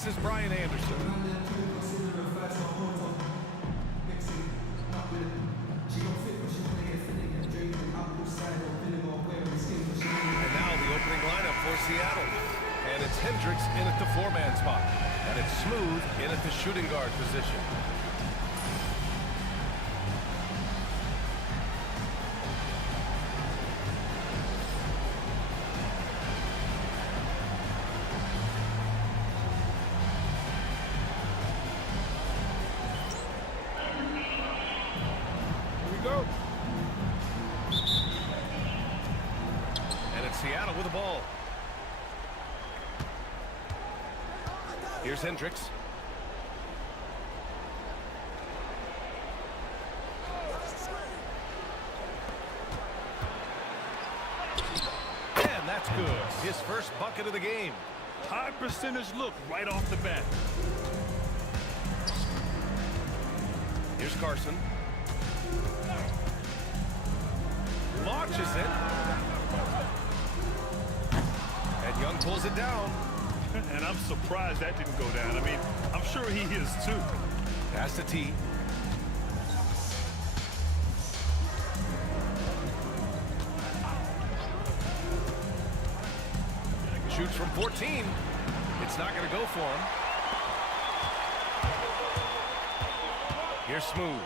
This is Brian Anderson. And now the opening lineup for Seattle. And it's Hendricks in at the four-man spot. And it's Smooth in at the shooting guard position. Go. And it's Seattle with the ball. Here's Hendricks. And that's good. His first bucket of the game. High percentage look right off the bat. Here's Carson. Launches it. And Young pulls it down. And I'm surprised that didn't go down. I mean, I'm sure he is too. Pass to T. Shoots from 14. It's not going to go for him. Here's Smooth.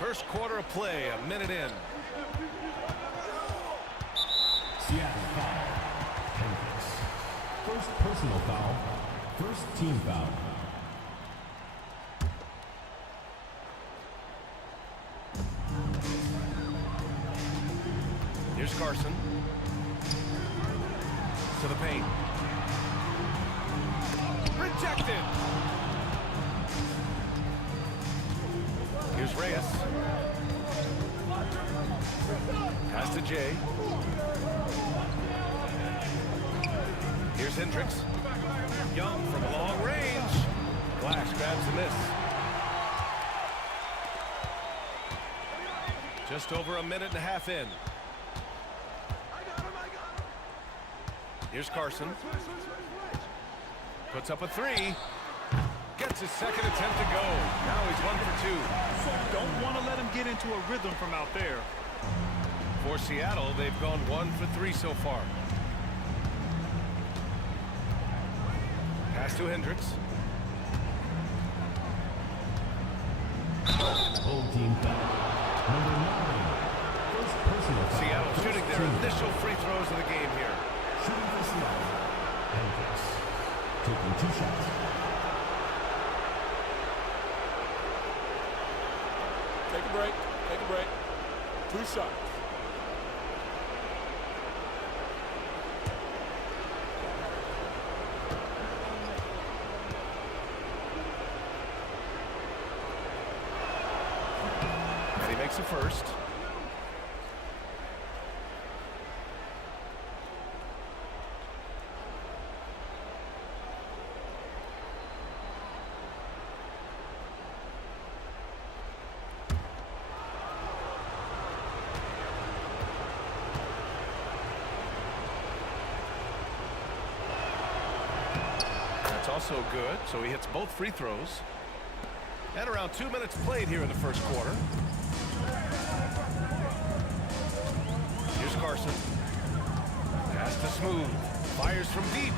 First quarter of play, a minute in. Seattle foul. Hendricks. First personal foul. First team foul. Here's Carson. To the paint. Rejected. Here's Reyes. Pass to Jay. Here's Hendricks. Young from long range. Flash grabs the miss. Just over a minute and a half in. Here's Carson. Puts up a three. Gets his second attempt to go. Now he's 1 for 2. Don't want to let him get into a rhythm from out there. For Seattle, they've gone 1 for 3 so far. Pass to Hendricks. Full team foul. Number 9. First personal foul. Seattle shooting their initial free throws of the game here. Shooting for Seattle. Hendricks. Taking 2 shots. Take a break. Take a break. 2 shots. And he makes a first. Also good, so he hits both free throws. And around 2 minutes played here in the first quarter. Here's Carson. Pass to Smooth. Fires from deep.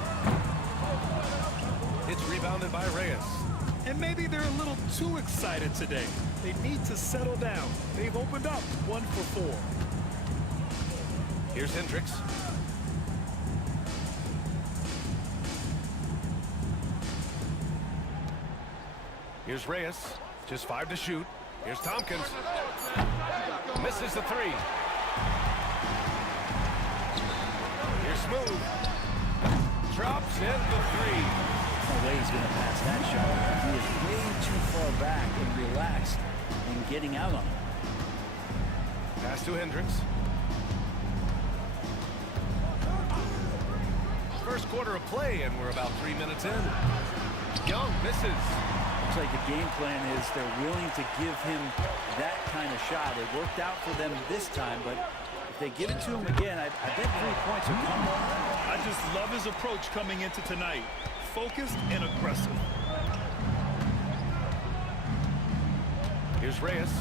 It's rebounded by Reyes. And maybe they're a little too excited today. They need to settle down. They've opened up 1 for 4. Here's Hendricks. Here's Reyes. Just 5 to shoot. Here's Tompkins. Misses the 3. Here's Smooth. Drops in the 3. No way he's going to pass that shot. He is way too far back and relaxed and getting out on it. Pass to Hendricks. First quarter of play, and we're about 3 minutes in. Young misses. Looks like the game plan is they're willing to give him that kind of shot. It worked out for them this time, but if they give it to him again, I bet 3 points will come. I I just love his approach coming into tonight. Focused and aggressive. Here's Reyes.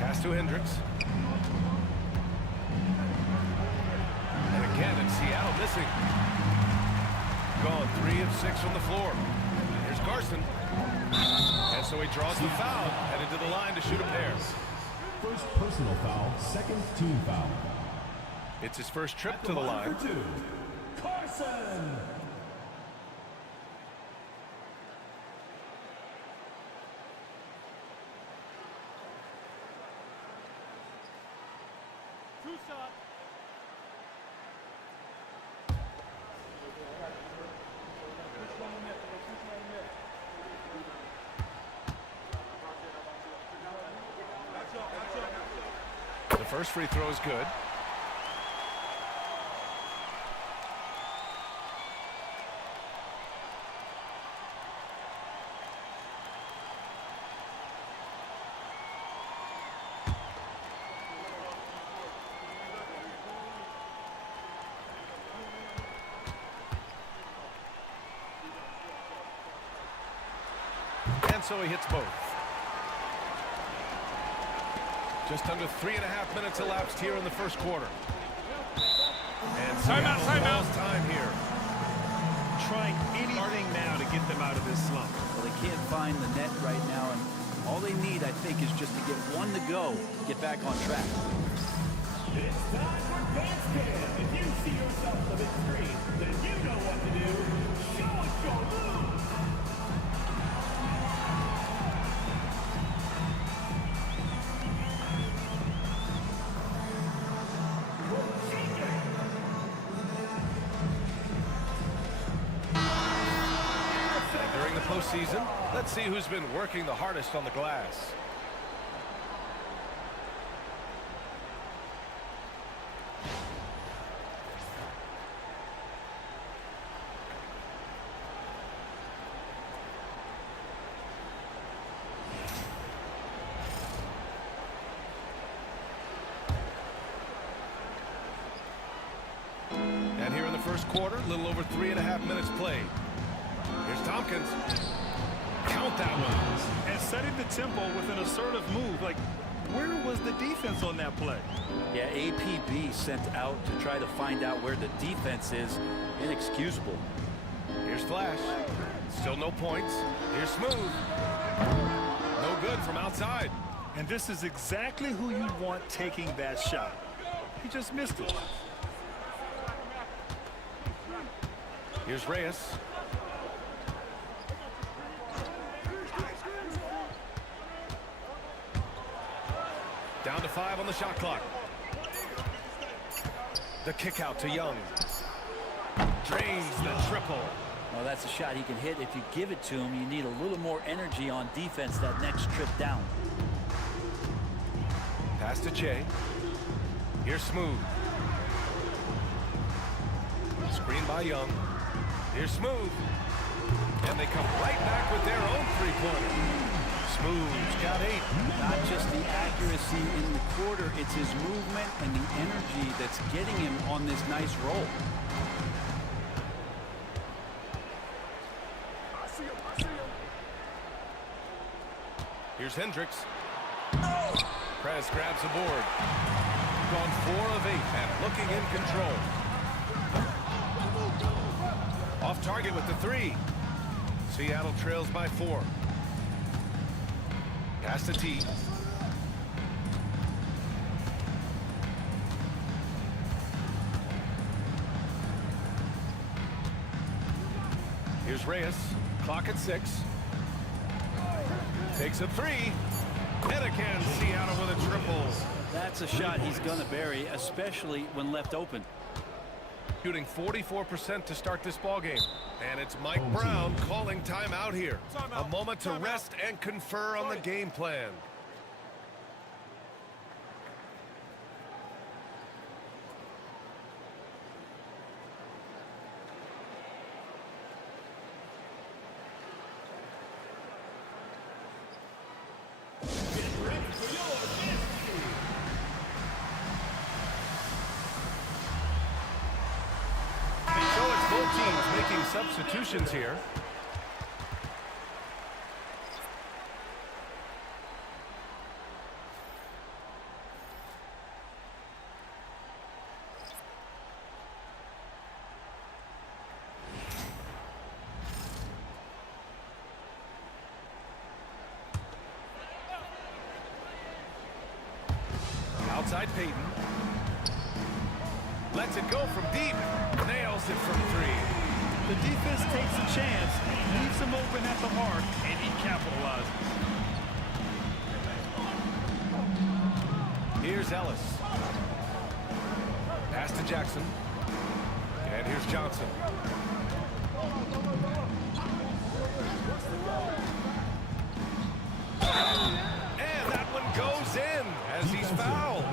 Pass to Hendricks. And again, it's Seattle missing. Gone 3 of 6 from the floor. Here's Carson. And so he draws the foul, headed to the line to shoot a pair. First personal foul, second team foul. It's his first trip to the line. For 2, Carson. The first free throw is good. And so he hits both. Just under 3.5 minutes elapsed here in the first quarter. And Seattle calls time here. Trying anything now to get them out of this slump. Well, they can't find the net right now, and all they need, I think, is just to get one to go, get back on track. It's time for dance cam. If you see yourself on the big screen, then you know what to do. Show us your move. During the postseason, let's see who's been working the hardest on the glass. And here in the first quarter, a little over 3.5 minutes played. Here's Tompkins. Count that one. And setting the tempo with an assertive move. Like, where was the defense on that play? Yeah, APB sent out to try to find out where the defense is. Inexcusable. Here's Flash. Still no points. Here's Smooth. No good from outside. And this is exactly who you want taking that shot. He just missed it. Here's Reyes. Down to 5 on the shot clock. The kick out to Young. Drains the triple. Well, that's a shot he can hit. If you give it to him, you need a little more energy on defense that next trip down. Pass to Che. Here's Smooth. Screen by Young. Here's Smooth. And they come right back with their own three-pointer. Smooth's got 8. Not just the accuracy in the quarter, it's his movement and the energy that's getting him on this nice roll. Here's Hendricks. Prez grabs the board. Gone 4 of 8 and looking in control. Off target with the 3. Seattle trails by 4. Pass to T. Here's Reyes. Clock at 6. Takes a 3. And again, Seattle with a triple. That's a shot he's going to bury, especially when left open. Shooting 44% to start this ballgame. And it's Mike Brown calling timeout here. A moment to rest and confer on the game plan. Both teams making substitutions here. Outside Peyton. Lets it go from deep. Nails it from three. The defense takes a chance, leaves him open at the mark, and he capitalizes. Here's Ellis. Pass to Jackson. And here's Johnson. And that one goes in as he's fouled.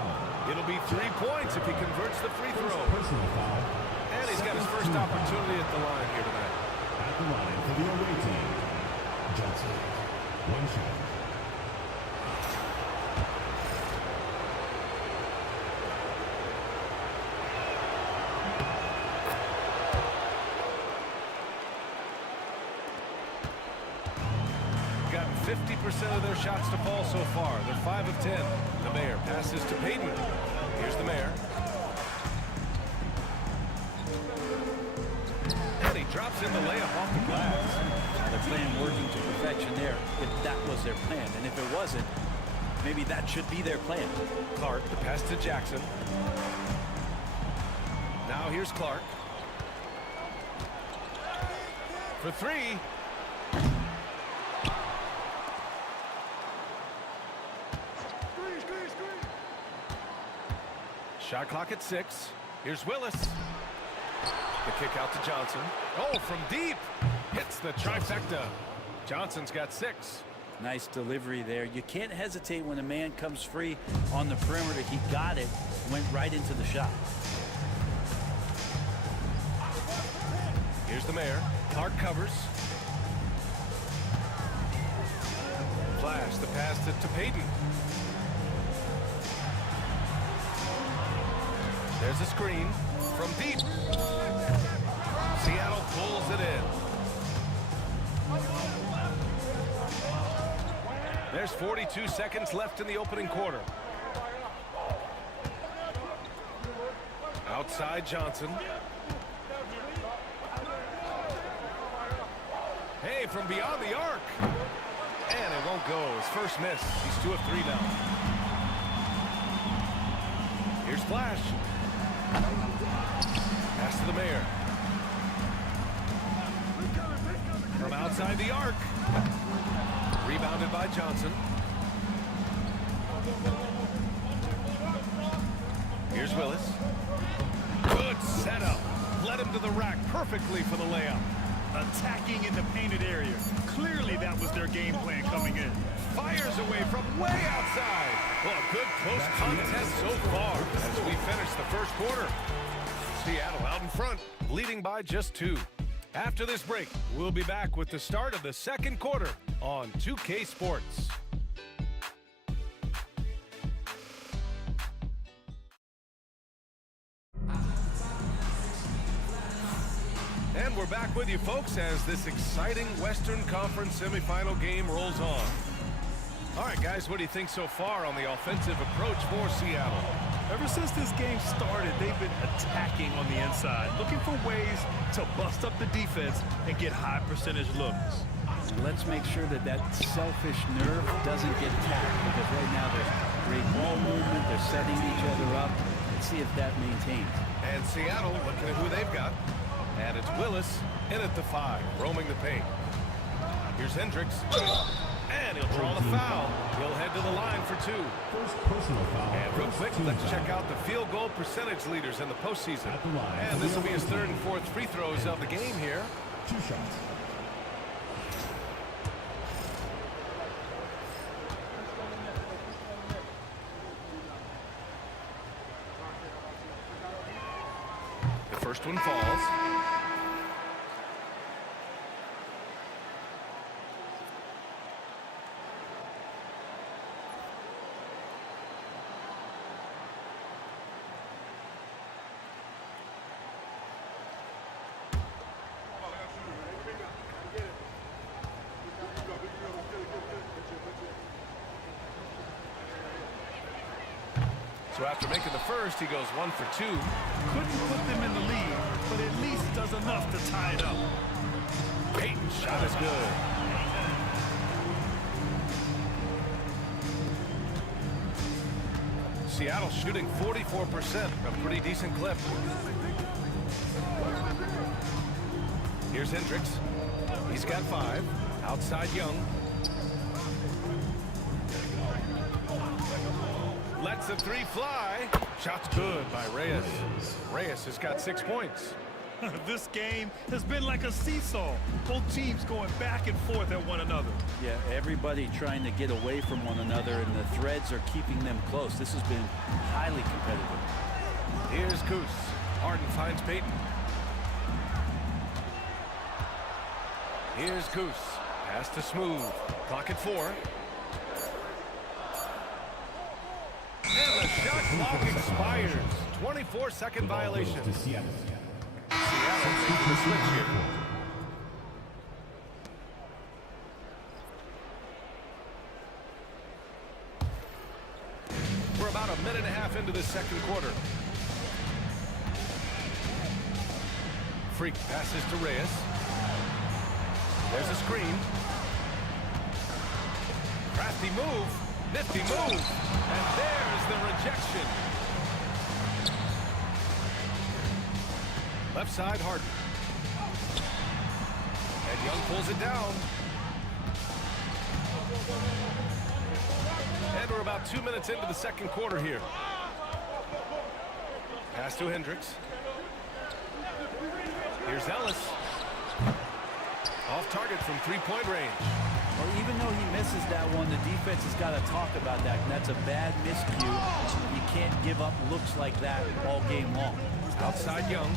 It'll be 3 points if he converts the free throw. And he's got his first opportunity at the line here tonight. At the line for the away team, Johnson. One shot. Gotten 50% of their shots to fall so far. They're 5 of 10. The Mayor passes to Peyton. Here's the Mayor. And he drops in the layup off the glass. The plan working to perfection there, if that was their plan. And if it wasn't, maybe that should be their plan. Clark, the pass to Jackson. Now here's Clark. For three. Shot clock at 6. Here's Willis. The kick out to Johnson. Oh, from deep. Hits the trifecta. Johnson's got 6. Nice delivery there. You can't hesitate when a man comes free on the perimeter. He got it, went right into the shot. Here's the Mayor. Clark covers. Flash, the pass to Peyton. There's a screen from deep. Seattle pulls it in. There's 42 seconds left in the opening quarter. Outside Johnson. Hey, from beyond the arc. And it won't go. His first miss. He's 2 of 3 now. Here's Flash. Pass to the Mayor. From outside the arc. Rebounded by Johnson. Here's Willis. Good setup. Led him to the rack perfectly for the layup. Attacking in the painted area. Clearly that was their game plan coming in. Fires away from way outside. Well, good close contest so far as we finish the first quarter. Seattle out in front, leading by just 2. After this break, we'll be back with the start of the second quarter on 2K Sports. And we're back with you, folks, as this exciting Western Conference semifinal game rolls on. All right, guys, what do you think so far on the offensive approach for Seattle? Ever since this game started, they've been attacking on the inside, looking for ways to bust up the defense and get high percentage looks. Let's make sure that that selfish nerve doesn't get tapped, because right now there's great ball movement. They're setting each other up. Let's see if that maintains. And Seattle looking at who they've got. And it's Willis in at the 5, roaming the paint. Here's Hendricks. And he'll draw the foul. He'll head to the line for 2. First personal foul. And real quick, let's check out the field goal percentage leaders in the postseason. And this will be his 3rd and 4th free throws of the game here. 2 shots. The first one falls. So after making the first, he goes 1 for 2. Couldn't put them in the lead, but at least does enough to tie it up. Peyton's shot is good. Seattle shooting 44%, a pretty decent clip. Here's Hendricks. He's got 5. Outside Young. Lets the 3 fly. Shot's good by Reyes. Reyes has got 6 points. This game has been like a seesaw. Both teams going back and forth at one another. Yeah, everybody trying to get away from one another, and the threads are keeping them close. This has been highly competitive. Here's Goose. Harden finds Peyton. Here's Goose. Pass to Smooth. Clock at 4. And the shot clock expires. 24-second violation. Seattle making the switch here. We're about a minute and a half into this second quarter. Freak passes to Reyes. There's a screen. Crafty move. Nifty move. And there's the rejection. Left side, Harden. And Young pulls it down. And we're about 2 minutes into the second quarter here. Pass to Hendricks. Here's Ellis. Off target from three-point range. Or even though he misses that one, the defense has got to talk about that. And that's a bad miscue. You can't give up looks like that all game long. Outside Young.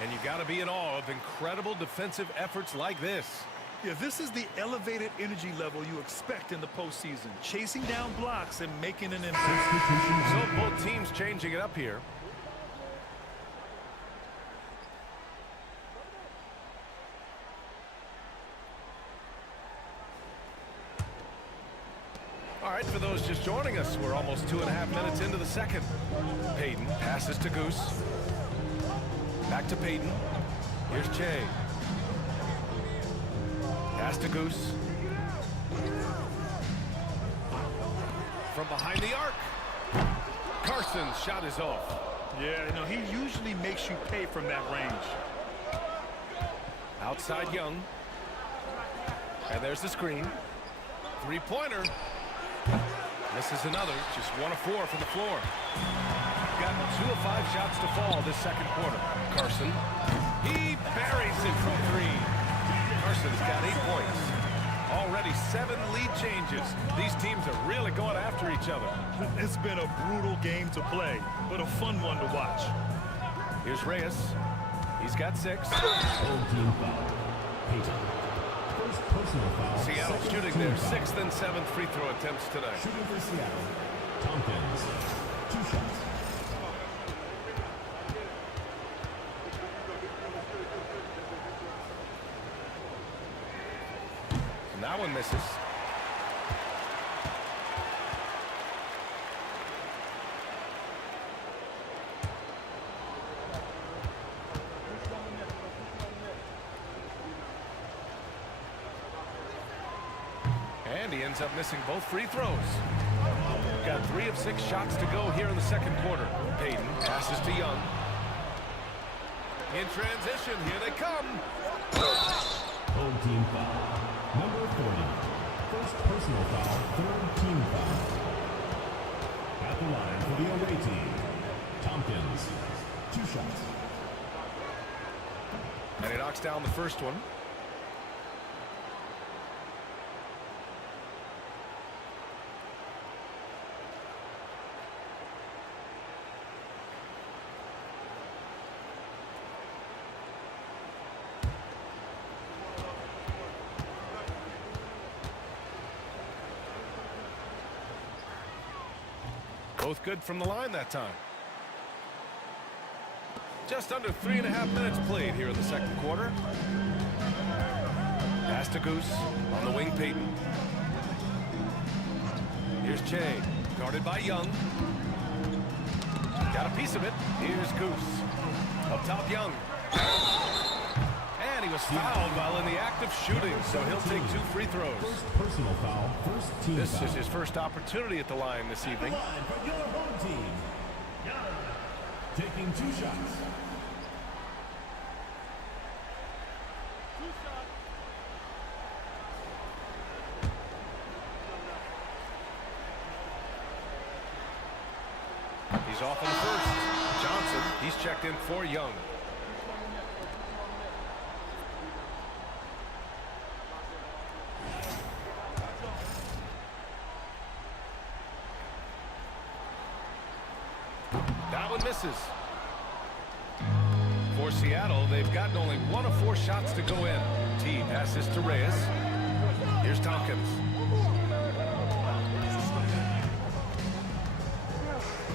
And you got to be in awe of incredible defensive efforts like this. Yeah, this is the elevated energy level you expect in the postseason. Chasing down blocks and making an impact. So both teams changing it up here. All right, for those just joining us, we're almost 2.5 minutes into the second. Peyton passes to Goose. Back to Peyton. Here's Che. Pass to Goose. From behind the arc. Carson's shot is off. Yeah, he usually makes you pay from that range. Outside Young. And there's the screen. Three-pointer. Misses another. Just 1 of 4 from the floor. Got 2 of 5 shots to fall this second quarter. Carson. He buries it from 3. Carson's got 8 points. Already 7 lead changes. These teams are really going after each other. It's been a brutal game to play, but a fun one to watch. Here's Reyes. He's got 6. Team foul. Peyton. First personal foul. Seattle shooting their 6th and 7th free throw attempts today. Shooting for Seattle. Tompkins. 2 shots. And that one misses. And he ends up missing both free throws. Got 3 of 6 shots to go here in the second quarter. Peyton passes to Young. In transition, here they come. Old team foul. Number 40. First personal foul, 3rd team foul. At the line for the away team. Tompkins. 2 shots. And he knocks down the first one. Both good from the line that time. Just under 3.5 minutes played here in the second quarter. Pass to Goose. On the wing, Peyton. Here's Che. Guarded by Young. Got a piece of it. Here's Goose. Up top, Young. And he was fouled while in the act of shooting, so he'll take 2 free throws. First personal foul, first team This foul. is his first opportunity at the line this evening. Line for your home team. Taking 2 shots. He's off in the first. Johnson, he's checked in for Young. That one misses. For Seattle, they've gotten only 1 of 4 shots to go in. T passes to Reyes. Here's Tompkins.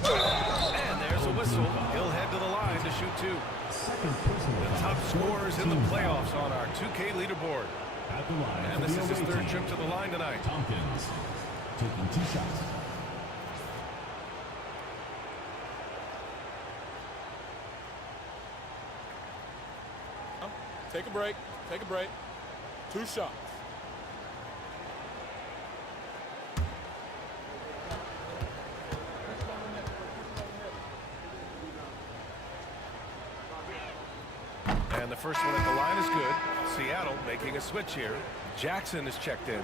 And there's a whistle. He'll head to the line to shoot 2. Second personal The foul. top scorers in the playoffs on our 2K leaderboard. At the line And for this the is his away 3rd team. trip to the line tonight. Tompkins taking 2 shots. Take a break. Take a break. 2 shots. And the first one at the line is good. Seattle making a switch here. Jackson is checked in.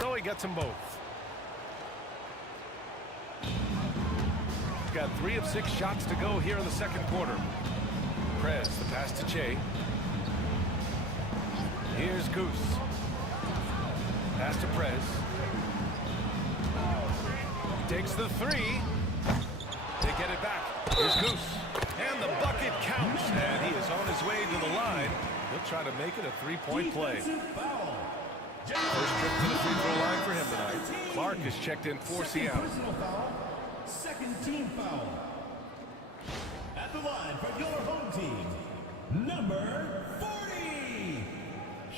So he gets them both. Got 3 of 6 shots to go here in the second quarter. Prez, the pass to Che. Here's Goose. Pass to Prez. Takes the 3. They get it back. Here's Goose. And the bucket counts. And he is on his way to the line. He'll try to make it a 3-point play. Defensive foul. First trip to the free throw line for him tonight. Clark is checked in for Seattle. Personal foul. Second team foul. At the line for your home team. Number 40.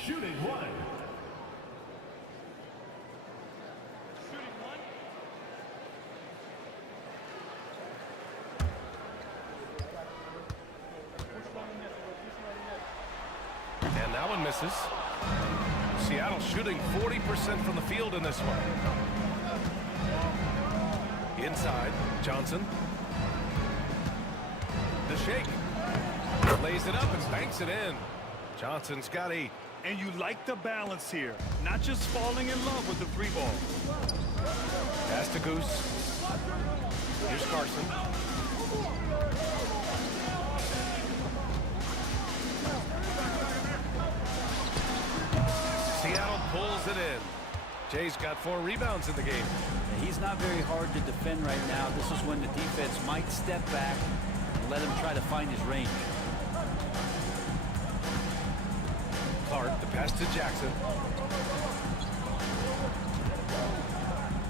Shooting 1. And that one misses. Seattle shooting 40% from the field in this one. Inside, Johnson. The shake. Lays it up and banks it in. Johnson's got 8. And you like the balance here. Not just falling in love with the 3 ball. Pass to Goose. Here's Carson. Seattle pulls it in. Jay's got 4 rebounds in the game. He's not very hard to defend right now. This is when the defense might step back and let him try to find his range. Clark, the pass to Jackson.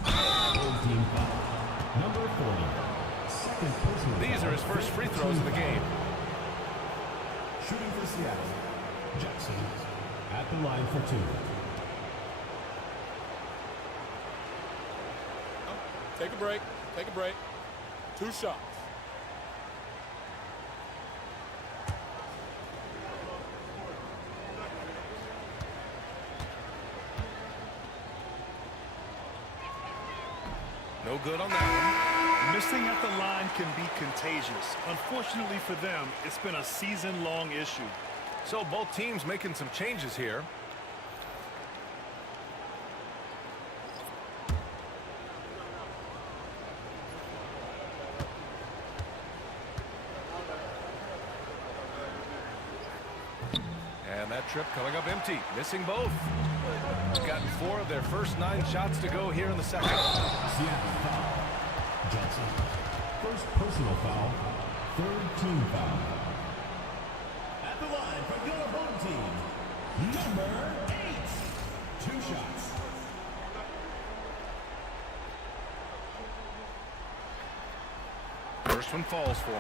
Home team foul. Number 40. Second personal These foul. are his first free throws of the game. Shooting for Seattle. Jackson at the line for 2. Take a break. Take a break. 2 shots. No good on that Missing at the line can be contagious. Unfortunately for them, it's been a season-long issue. one. So both teams making some changes here. And that trip coming up empty, missing both. Gotten 4 of their first 9 shots to go here in the second. Seattle foul. Johnson. First personal foul. Third team foul. At the line for your home team. Number 8. 2 shots. First one falls for him.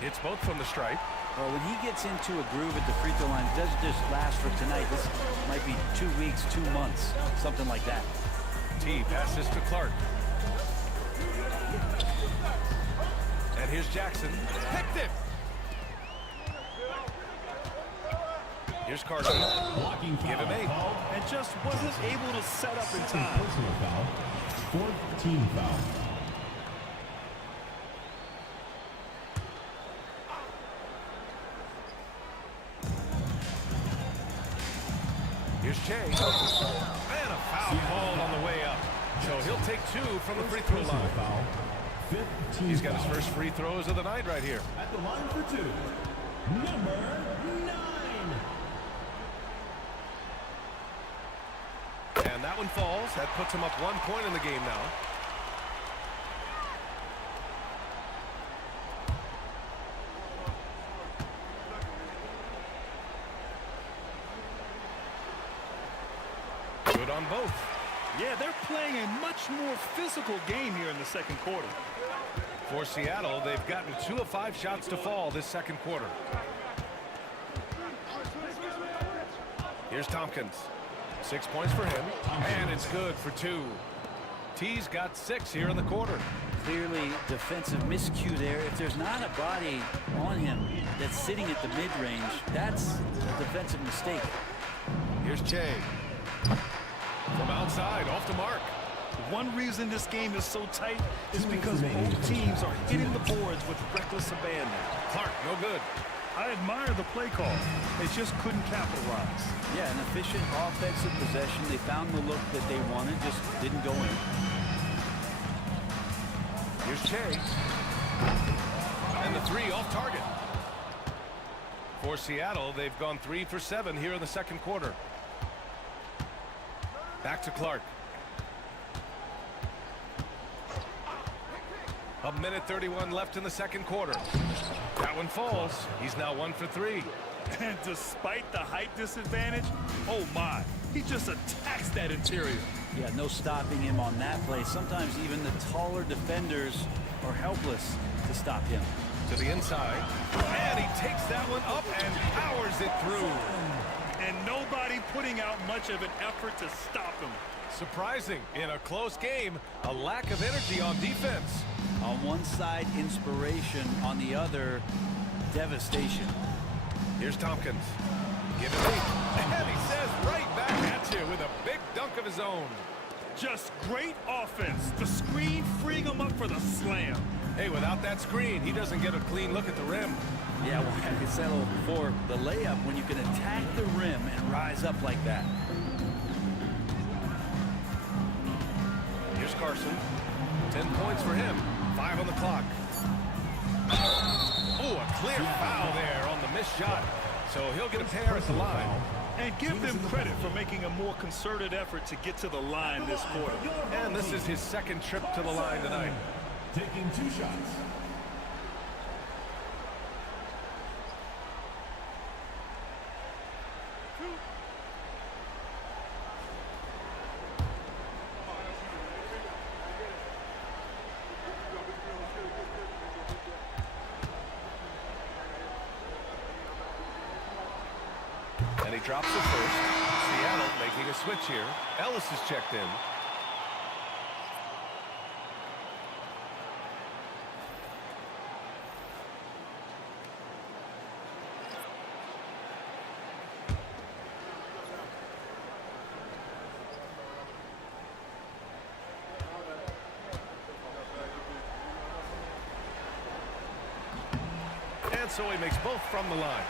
It's both from the stripe. Well, when he gets into a groove at the free throw line, it doesn't just last for tonight. This might be 2 weeks, 2 months, something like that. T passes to Clark. And here's Jackson. Picked it! Here's Carson. Blocking foul. Give him 8. And just wasn't able to set up in time. Personal foul. 4th team foul. Here's Che. And a foul called on the way up. So he'll take 2 from the free throw Personal line. foul. 5th team He's got foul. his first free throws of the night right here. At the line for 2. Number 9. And that one falls. That puts him up 1 point in the game now. Good on both. Yeah, they're playing a much more physical game here in the second quarter. For Seattle, they've gotten 2 of 5 shots to fall this second quarter. Here's Tompkins. 6 points for him. And it's good for 2. T's got 6 here in the quarter. Clearly defensive miscue there. If there's not a body on him that's sitting at the mid-range, that's a defensive mistake. Here's Che. From outside, off the mark. One reason this game is so tight is because both teams are hitting the boards with reckless abandon. Clark, no good. I admire the play call. They just couldn't capitalize. Yeah, an efficient offensive possession. They found the look that they wanted, just didn't go in. Here's Che. And the 3 off target. For Seattle, they've gone 3 for 7 here in the second quarter. Back to Clark. A minute 31 left in the second quarter. That one falls. He's now 1 for 3. And despite the height disadvantage, oh my, he just attacks that interior. Yeah, no stopping him on that play. Sometimes even the taller defenders are helpless to stop him. To the inside. And he takes that one up and powers it through. And nobody putting out much of an effort to stop him. Surprising. In a close game, a lack of energy on defense. On one side, inspiration. On the other, devastation. Here's Tompkins. Give it 8. And he says right back at you with a big dunk of his own. Just great offense. The screen freeing him up for the slam. Hey, without that screen, he doesn't get a clean look at the rim. Yeah, well, like I said before, the layup, when you can attack the rim and rise up like that. Here's Carson. 10 points for him. 5 on the clock. Oh, a clear foul there on the missed shot. So he'll get a pair at the line. And give them credit for making a more concerted effort to get to the line this quarter. And this is his second trip to the line tonight. Taking 2 shots. And he drops the first. Seattle making a switch here. Ellis is checked in. And so he makes both from the line.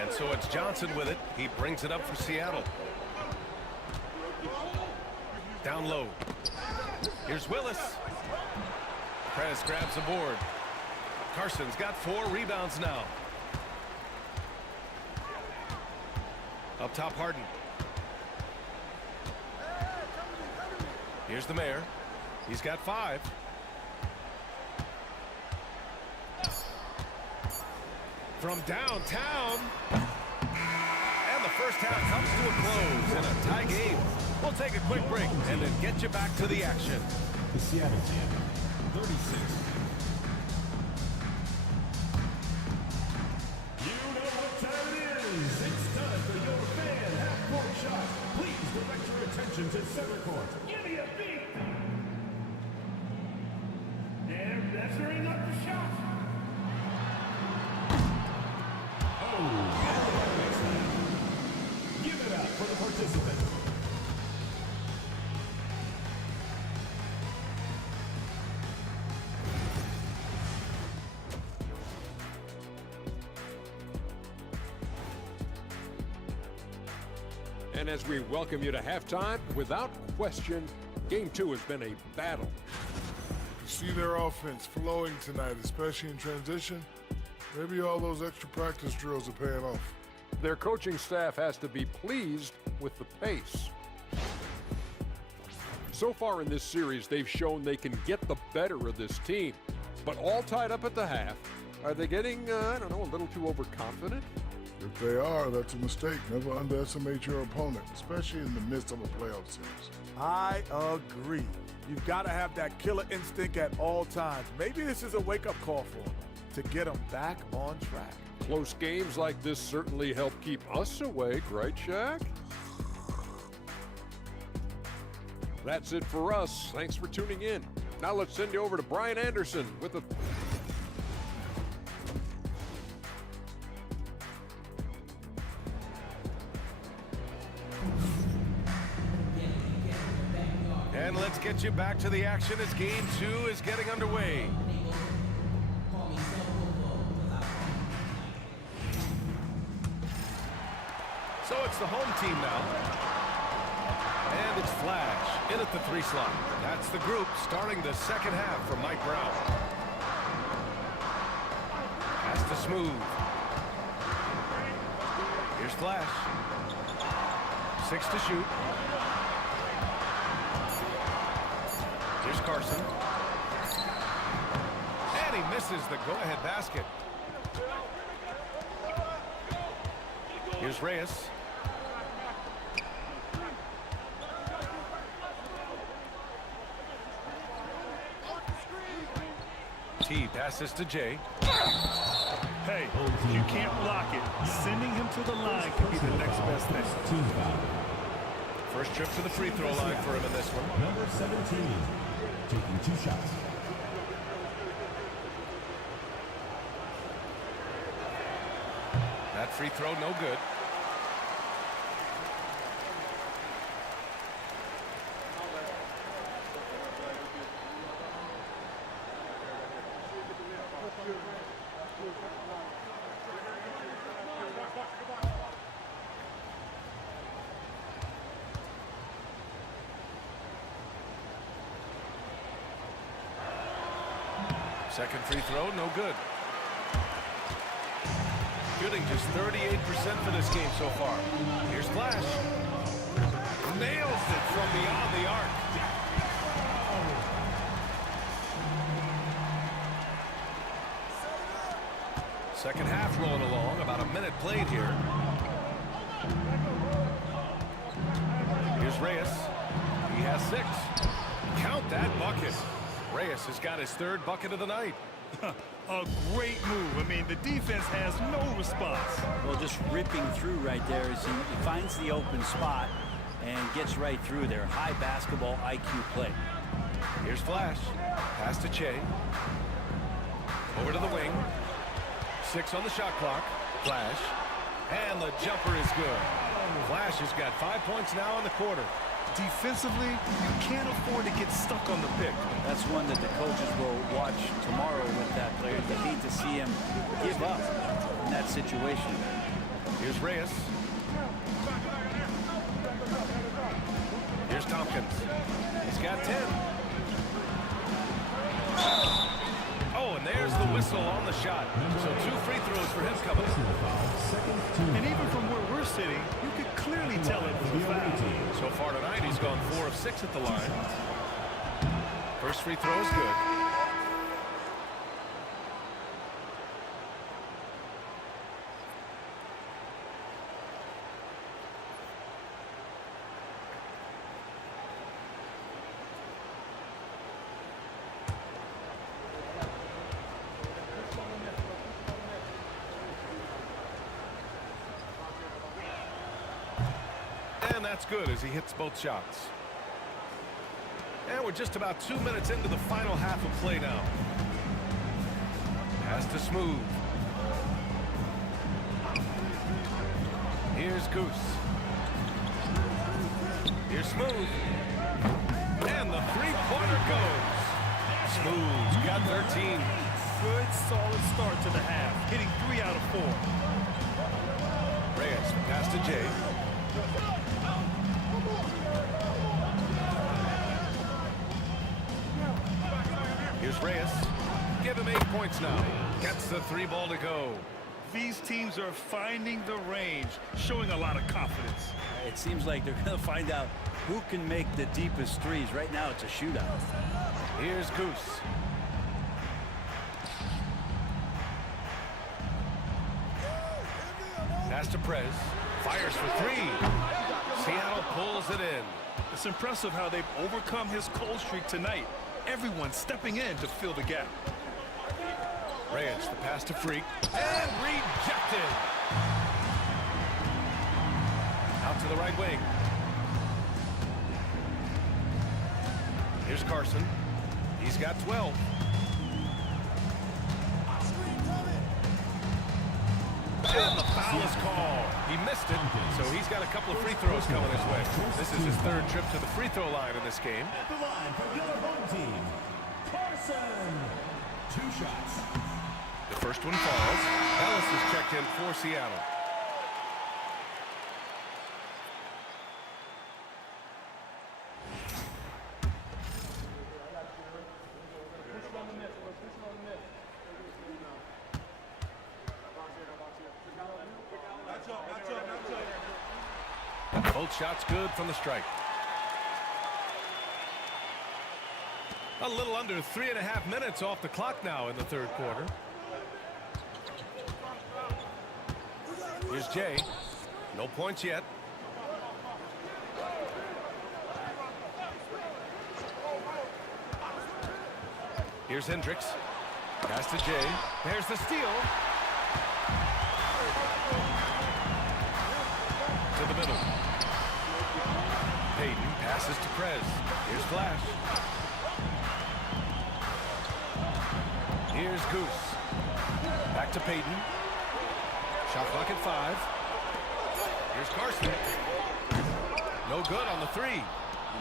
And so it's Johnson with it. He brings it up for Seattle. Down low. Here's Willis. Prez grabs the board. Carson's got 4 rebounds now. Up top, Harden. Here's the mayor. He's got 5. from downtown. And the first half comes to a close in a tie game. We'll take a quick break and then get you back to the action. The Seattle team, 36. You know what time it is. It's time for your fan half-court shot. Please direct your attention to center court. Give me a beat. And measuring up the shot. Oh, give it up for the participant. And as we welcome you to halftime, without question, Game 2 has been a battle. You see their offense flowing tonight, especially in transition. Maybe all those extra practice drills are paying off. Their coaching staff has to be pleased with the pace. So far in this series, they've shown they can get the better of this team, but all tied up at the half. Are they getting, I don't know, a little too overconfident? If they are, that's a mistake. Never underestimate your opponent, especially in the midst of a playoff series. I agree. You've got to have that killer instinct at all times. Maybe this is a wake-up call for them to get them back on track. Close games like this certainly help keep us awake, right, Shaq? That's it for us. Thanks for tuning in. Now let's send you over to Brian Anderson with a... And let's get you back to the action as Game 2 is getting underway. So it's the home team now. And it's Flash in at the 3 slot. That's the group starting the second half for Mike Brown. Pass to Smooth. Here's Flash. 6 to shoot. Here's Carson. And he misses the go-ahead basket. Here's Reyes. T passes to Jay. Hey, if you can't block it, sending him to the line could be the next best thing. Team foul. First trip to the free throw line for him in this one. Number 17, taking 2 shots. That free throw, no good. Second free throw, no good. Shooting just 38% for this game so far. Here's Flash. Nails it from beyond the arc. Second half rolling along, about a minute played here. Here's Reyes. He has 6. Count that bucket. Reyes has got his 3rd bucket of the night. A great move. I mean, the defense has no response. Well, just ripping through right there as he finds the open spot and gets right through there. High basketball IQ play. Here's Flash. Pass to Che. Over to the wing. 6 on the shot clock. Flash. And the jumper is good. Flash has got 5 points now in the quarter. Defensively, you can't afford to get stuck on the pick. That's one that the coaches will watch tomorrow with that player. They need to see him give up in that situation. Here's Reyes. Here's Tompkins. He's got 10. Oh, and there's the whistle on the shot. So 2 free throws for him coming. And even from where we're sitting, you could clearly tell it was a foul. So far tonight, he's gone 4 of 6 at the line. First free throw is good. And that's good as he hits both shots. And we're just about 2 minutes into the final half of play now. Pass to Smooth. Here's Goose. Here's Smooth. And the three-pointer goes. Smooth got 13. Good, solid start to the half, hitting 3 out of 4. Reyes, pass to Jay. Here's Reyes. Give him 8 points now. Gets the 3 ball to go. These teams are finding the range, showing a lot of confidence. It seems like they're going to find out who can make the deepest threes. Right now, it's a shootout. Here's Goose. Pass to Prez. Fires for 3. Seattle pulls it in. It's impressive how they've overcome his cold streak tonight. Everyone stepping in to fill the gap. Reyes, the pass to Freak. And rejected. Out to the right wing. Here's Carson. He's got 12. And the foul is called. He missed it, so he's got a couple of free throws coming his way. This is his 3rd trip to the free throw line in this game. At the line for your home team, Carson. 2 shots. The first one falls. Ellis is checked in for Seattle. Both shots good from the strike. A little under 3.5 minutes off the clock now in the 3rd quarter. Here's Jay. No points yet. Here's Hendricks. Pass to Jay. There's the steal. To the middle. Payton passes to Prez. Here's Flash. Here's Goose. Back to Payton. Shot clock at 5. Here's Carson. No good on the 3.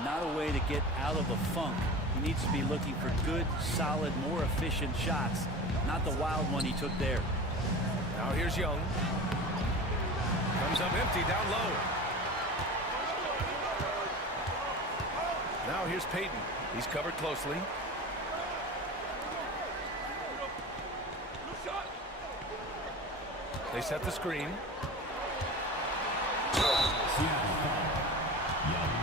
Not a way to get out of a funk. He needs to be looking for good, solid, more efficient shots. Not the wild one he took there. Now here's Young. Comes up empty down low. Now here's Payton. He's covered closely. They set the screen. Seattle foul. Young.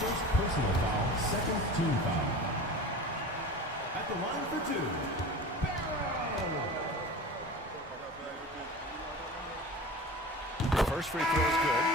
First personal foul, 2nd team foul. At the line for 2, Barrow. First free throw is good.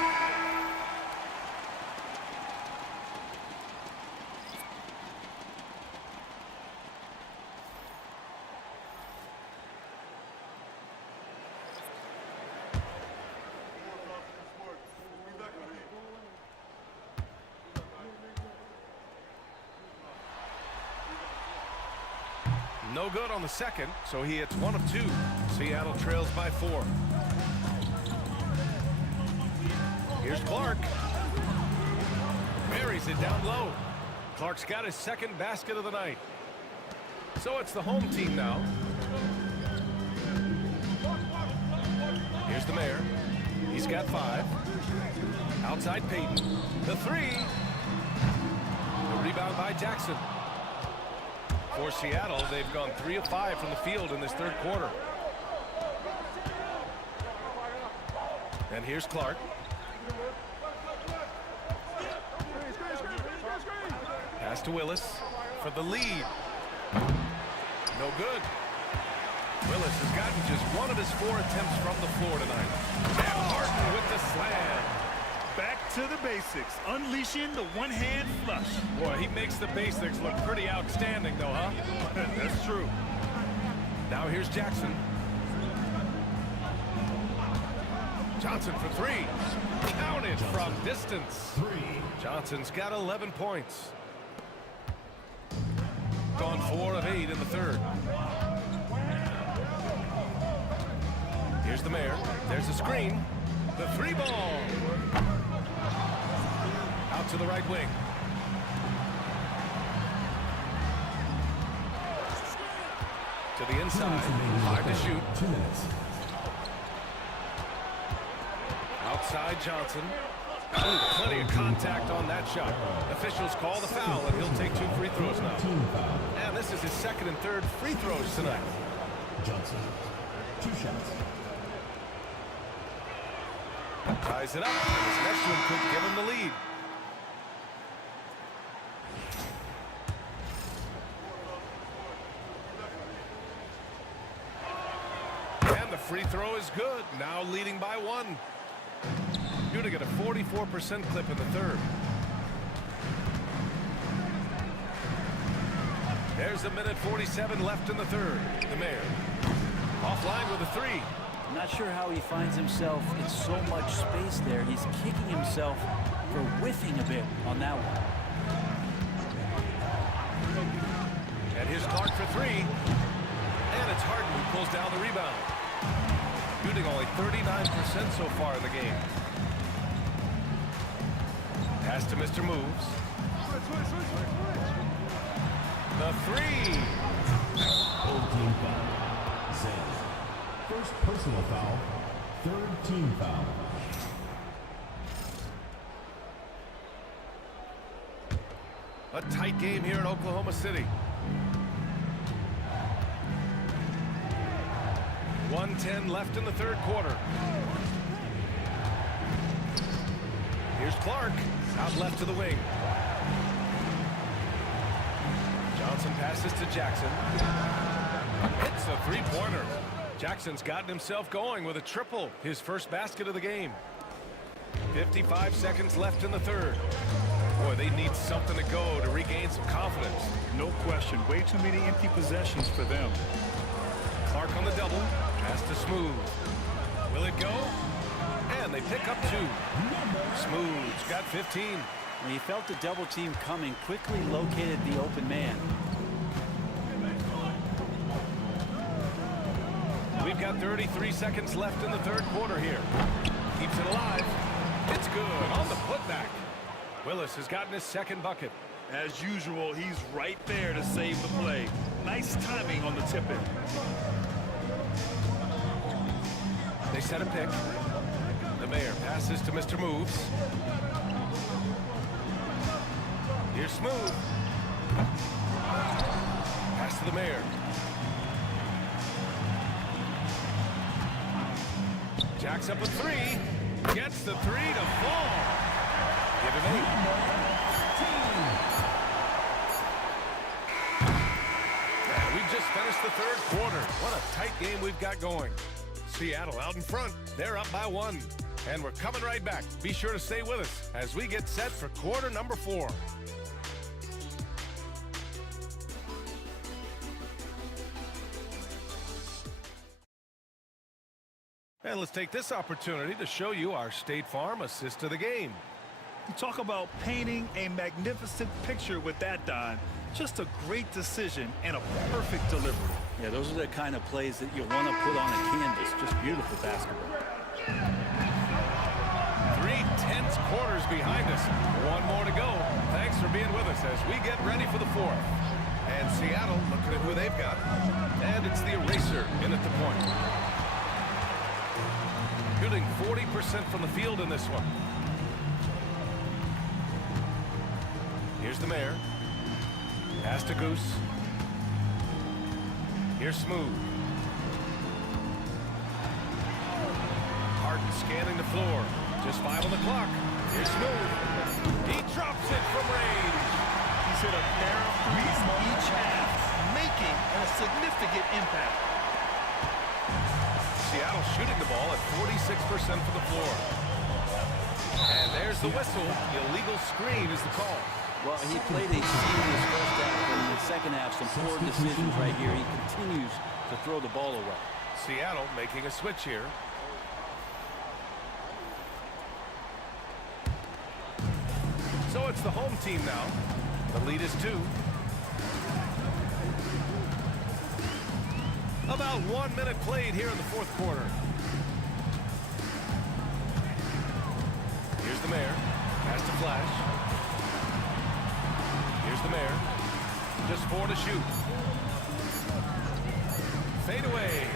No good on the second, so he hits 1 of 2. Seattle trails by 4. Here's Clark. Buries it down low. Clark's got his 2nd basket of the night. So it's the home team now. Here's the Mayor. He's got 5. Outside Payton. The 3. The rebound by Jackson. For Seattle, they've gone 3 of 5 from the field in this 3rd quarter. And here's Clark. Pass to Willis for the lead. No good. Willis has gotten just 1 of his 4 attempts from the floor tonight. And Martin with the slam. Back to the basics, unleashing the one-hand flush. Boy, he makes the basics look pretty outstanding, though, huh? That's true. Now here's Jackson. Johnson for three. Counted from distance. Johnson's got 11 points. Gone 4 of 8 in the third. Here's the Mayor. There's a screen. The three ball. Out to the right wing. To the inside. 5 to shoot. 2 minutes. Outside Johnson. Ooh, plenty of contact on that shot. Officials call the foul, and he'll take 2 free throws now. And this is his second and third free throws tonight. Johnson, 2 shots. Ties it up, and his next one could give him the lead. And the free throw is good, now leading by 1. Shooting at a 44% clip in the third. There's a minute 47 left in the third. The Mayor offline with a 3. I'm not sure how he finds himself in so much space there. He's kicking himself for whiffing a bit on that one. And here's Clark for 3. And it's Harden who pulls down the rebound. Shooting only 39% so far in the game. Pass to Mr. Moves. The 3. Old team foul. Zed. First personal foul. Third team foul. A tight game here in Oklahoma City. 1:10 left in the third quarter. Here's Clark. Out left to the wing. Johnson passes to Jackson. Hits a three-pointer. Jackson's gotten himself going with a triple. His first basket of the game. 55 seconds left in the third. Boy, they need something to go to regain some confidence. No question. Way too many empty possessions for them. Clark on the double. Pass to Smooth. Will it go? And they pick up 2. Smooth's got 15. When he felt the double team coming, quickly located the open man. We've got 33 seconds left in the third quarter here. Keeps it alive. It's good on the putback. Willis has gotten his second bucket. As usual, he's right there to save the play. Nice timing on the tip-in. They set a pick. The Mayor passes to Mr. Moves. Here's Smooth. Pass to the Mayor. Jacks up a 3. Gets the 3 to fall. Give him 8. And we just finished the third quarter. What a tight game we've got going. Seattle out in front. They're up by 1. And we're coming right back. Be sure to stay with us as we get set for quarter number 4. And let's take this opportunity to show you our State Farm assist to the game. You talk about painting a magnificent picture with that, Don. Just a great decision and a perfect delivery. Yeah, those are the kind of plays that you want to put on a canvas. Just beautiful basketball. 3 tense quarters behind us. 1 more to go. Thanks for being with us as we get ready for the 4th. And Seattle looking at who they've got. And it's the eraser in at the point. Shooting 40% from the field in this one. Here's the Mayor. Pass to Goose. Here's Smooth. Harden scanning the floor. Just 5 on the clock. Here's Smooth. He drops it from range. He's hit a pair of threes each half, making a significant impact. Seattle shooting the ball at 46% from the floor. And there's the whistle. Illegal screen is the call. Well, he played a serious first half, and in the second half, some poor decisions right here. He continues to throw the ball away. Seattle making a switch here. So it's the home team now. The lead is 2. About 1 minute played here in the fourth quarter. Here's the mayor. Pass to Flash. Here's the mayor. Just 4 to shoot. Fade away.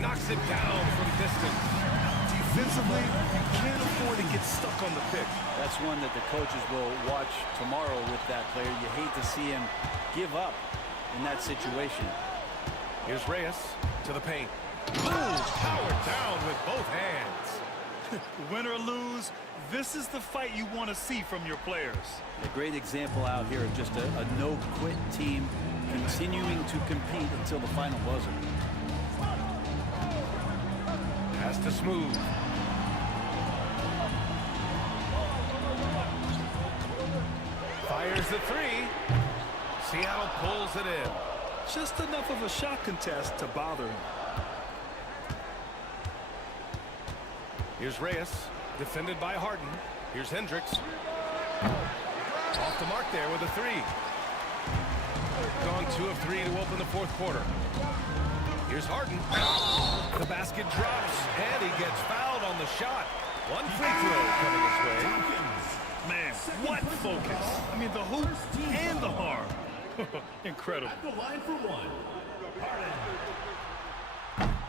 Knocks it down from distance. Defensively, you can't afford to get stuck on the pick. That's one that the coaches will watch tomorrow with that player. You hate to see him give up in that situation. Here's Reyes to the paint. Ooh, powered down with both hands. Win or lose, this is the fight you want to see from your players. A great example out here of just a no-quit team continuing to compete until the final buzzer. Pass to Smooth. Fires the 3. Seattle pulls it in. Just enough of a shot contest to bother him. Here's Reyes, defended by Harden. Here's Hendricks. Off the mark there with a 3. Gone 2 of 3 to open the fourth quarter. Here's Harden. The basket drops, and he gets fouled on the shot. 1 free throw coming this way. Man, what focus. I mean, the hoop and the harm. Incredible. At the line for 1.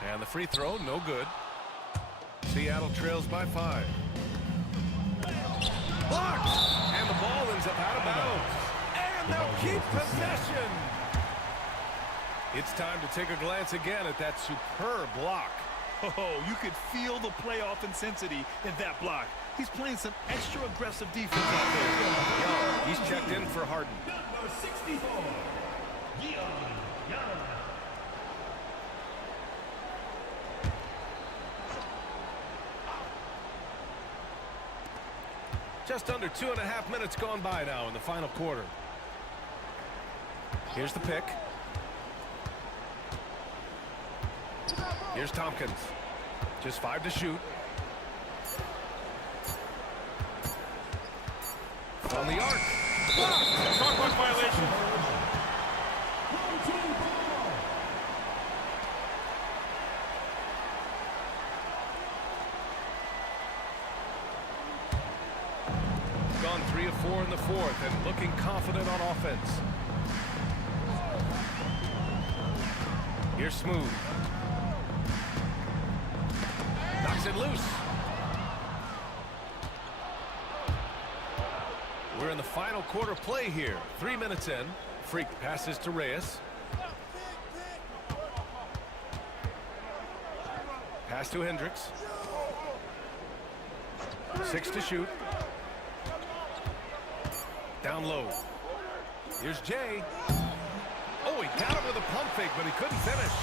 And the free throw, no good. Seattle trails by 5. Blocked! And the ball ends up out of bounds. And they'll keep possession. It's time to take a glance again at that superb block. Oh, you could feel the playoff intensity in that block. He's playing some extra aggressive defense out there. Young, he's checked in for Harden. Number 64, Young. Just under 2.5 minutes gone by now in the final quarter. Here's the pick. Here's Tompkins. Just 5 to shoot. On the arc. Shot clock violation. Gone 3 of 4 in the fourth and looking confident on offense. Here's Smooth. Knocks it loose. We're in the final quarter play here. 3 minutes in. Freak passes to Reyes. Pass to Hendricks. 6 to shoot. Down low. Here's Jay. Oh, he got him with a pump fake, but he couldn't finish.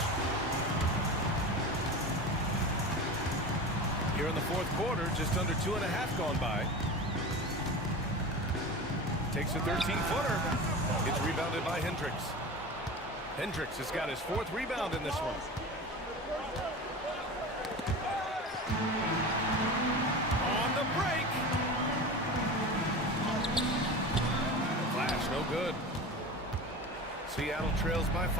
Here in the fourth quarter, just under 2.5 gone by. Takes a 13-footer. It's rebounded by Hendricks. Hendricks has got his 4th rebound in this one. On the break. Flash, no good. Seattle trails by 5.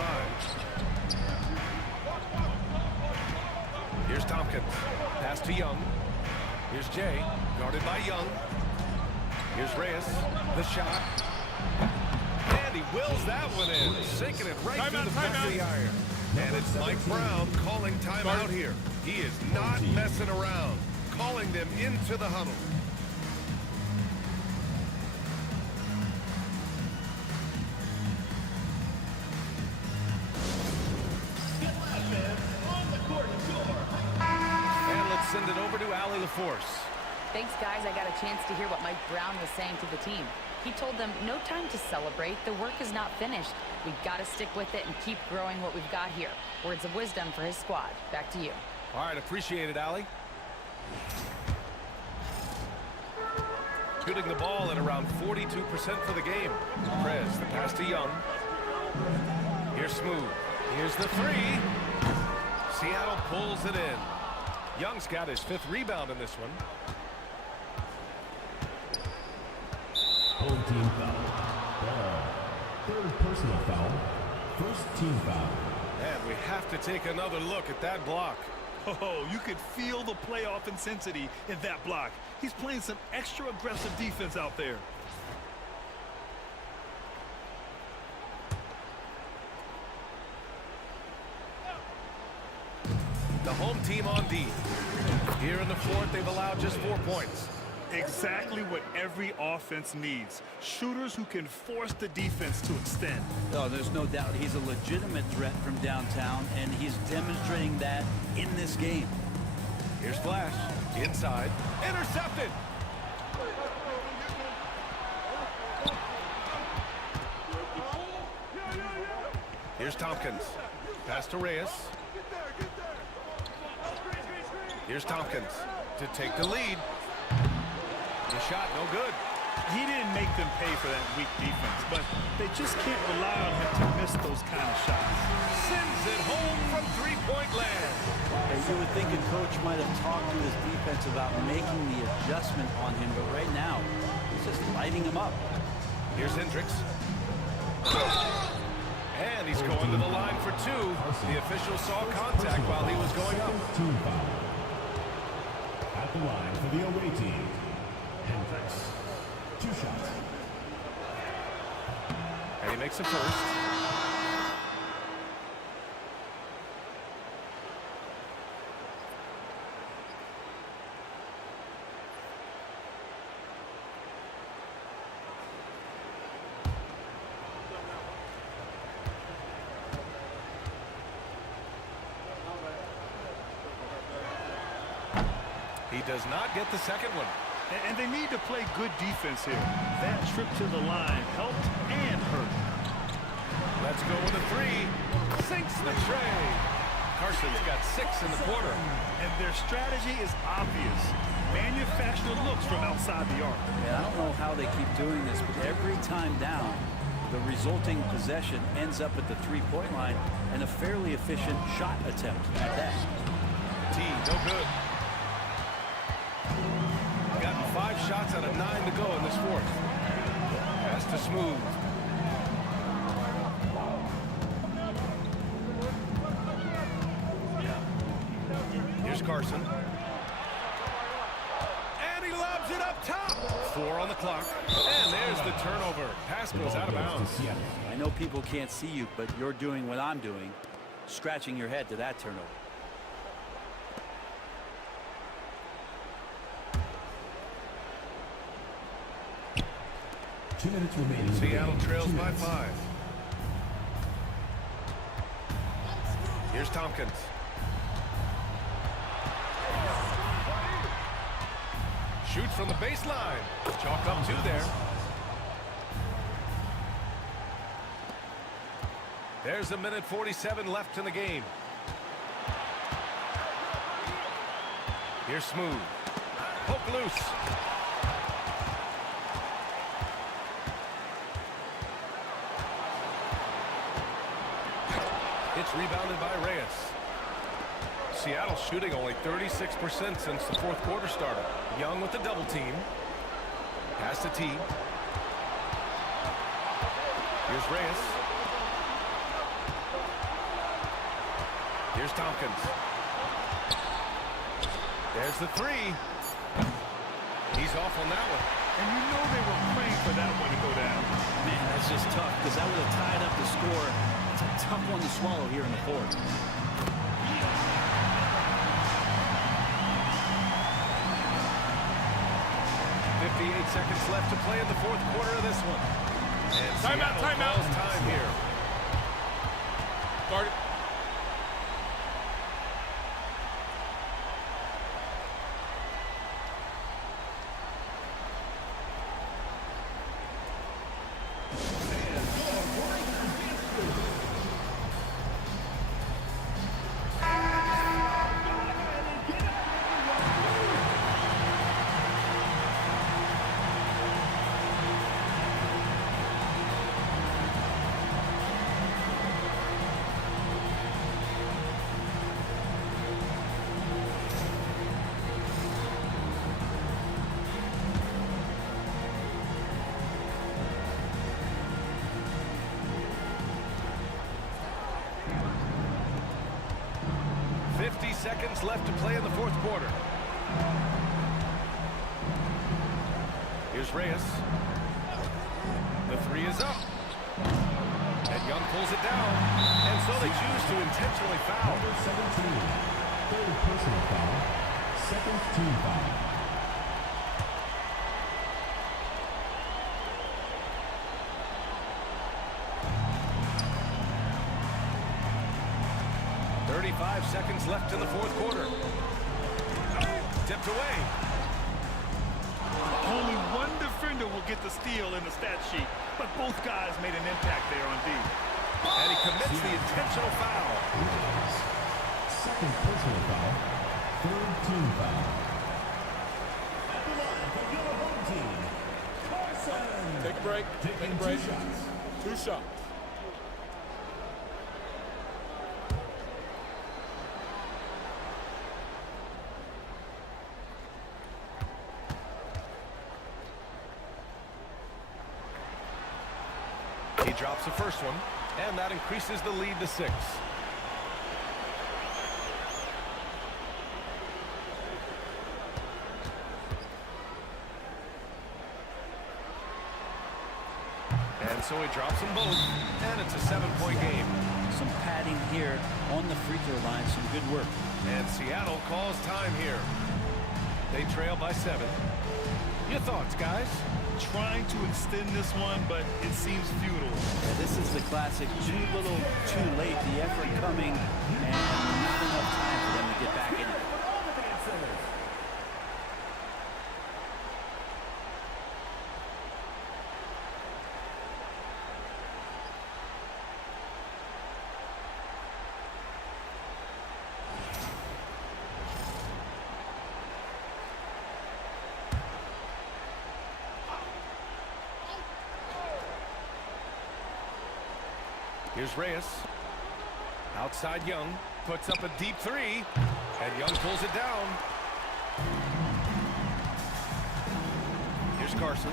Here's Tompkins. Pass to Young. Here's Jay. Guarded by Young. Here's Reyes. The shot. And he wills that one in. Sinking it right through the back of the iron. And it's Mike Brown calling timeout here. He is not messing around. Calling them into the huddle. And let's send it over to Allie LaForce. Thanks, guys. I got a chance to hear what Mike Brown was saying to the team. He told them, no time to celebrate. The work is not finished. We've got to stick with it and keep growing what we've got here. Words of wisdom for his squad. Back to you. All right, appreciate it, Allie. Shooting the ball at around 42% for the game. Prez, the pass to Young. Here's Smooth. Here's the 3. Seattle pulls it in. Young's got his 5th rebound in this one. Home team foul. Third personal foul. First team foul. And we have to take another look at that block. Oh, you could feel the playoff intensity in that block. He's playing some extra aggressive defense out there. The home team on D. Here in the fourth, they've allowed just 4 points. Exactly what every offense needs. Shooters who can force the defense to extend. Oh, there's no doubt he's a legitimate threat from downtown, and he's demonstrating that in this game. Here's Flash. Inside. Intercepted. Here's Tompkins. Pass to Reyes. Here's Tompkins to take the lead. The shot, no good. He didn't make them pay for that weak defense, but they just can't rely on him to miss those kind of shots. Sends it home from three-point land. And you would think a coach might have talked to his defense about making the adjustment on him, but right now, he's just lighting him up. Here's Hendricks. And he's going to the line for two. The official saw contact while he was going up. Team foul. At the line for the away team. Hendricks. 2 shots. And he makes the first. He does not get the second one. And they need to play good defense here. That trip to the line helped and hurt. Let's go with a three. Sinks the tray. Carson's got 6 in the quarter. And their strategy is obvious. Manufacture looks from outside the arc. And I don't know how they keep doing this, but every time down, the resulting possession ends up at the three-point line and a fairly efficient shot attempt at that. T, no good. Gotten 5 shots out of 9 to go in this fourth. Pass to Smooth. Here's Carson. And he lobs it up top. 4 on the clock. And there's the turnover. Pass goes out of bounds. I know people can't see you, but you're doing what I'm doing, scratching your head to that turnover. Minutes remaining. Seattle trails by 5. Here's Tompkins. Shoots from the baseline. Chalk up 2 there. There's 1:47 left in the game. Here's Smooth. Poke loose. It's rebounded by Reyes. Seattle shooting only 36% since the fourth quarter started. Young with the double team. Pass to T. Here's Reyes. Here's Tompkins. There's the three. He's off on that one. And you know they were praying for that one to go down. Man, that's just tough because that would have tied up the score. It's a tough one to swallow here in the fourth. 58 seconds left to play in the fourth quarter of this one. And Timeout, timeout. Time here. Start it. minutes left to play in the fourth quarter. Here's Reyes. The three is up. And Young pulls it down. And so they choose to intentionally foul. Number 17, third personal foul, second team foul. .35 seconds left in the fourth quarter. Tipped away. Only one defender will get the steal in the stat sheet, but both guys made an impact there on D. And he commits the intentional foul. Second personal foul, third team foul. At the line for your home team, Carson. Take a break. Take a break. 2 shots. He drops the first one, and that increases the lead to 6. And so he drops them both, and it's a 7-point game. Some padding here on the free throw line. Some good work. And Seattle calls time here. They trail by 7. Your thoughts, guys? Trying to extend this one, but it seems futile. Yeah, this is the classic too little, too late. The effort coming, and not enough time for them to get back in it. Here's Reyes. Outside Young. Puts up a deep 3. And Young pulls it down. Here's Carson.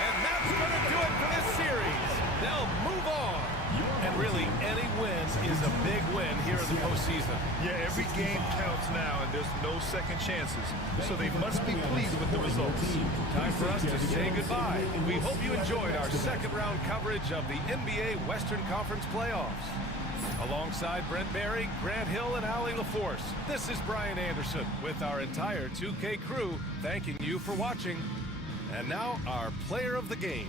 And that's going to do it for this series. They'll move on. And really, any win is a big win here in the postseason. Yeah, every game counts now, and there's no second chances. So they must be pleased with the results. Time for us to say goodbye. We hope you enjoyed our second round coverage of the NBA Western Conference playoffs. Alongside Brent Barry, Grant Hill, and Allie LaForce, this is Brian Anderson with our entire 2K crew thanking you for watching. And now our player of the game.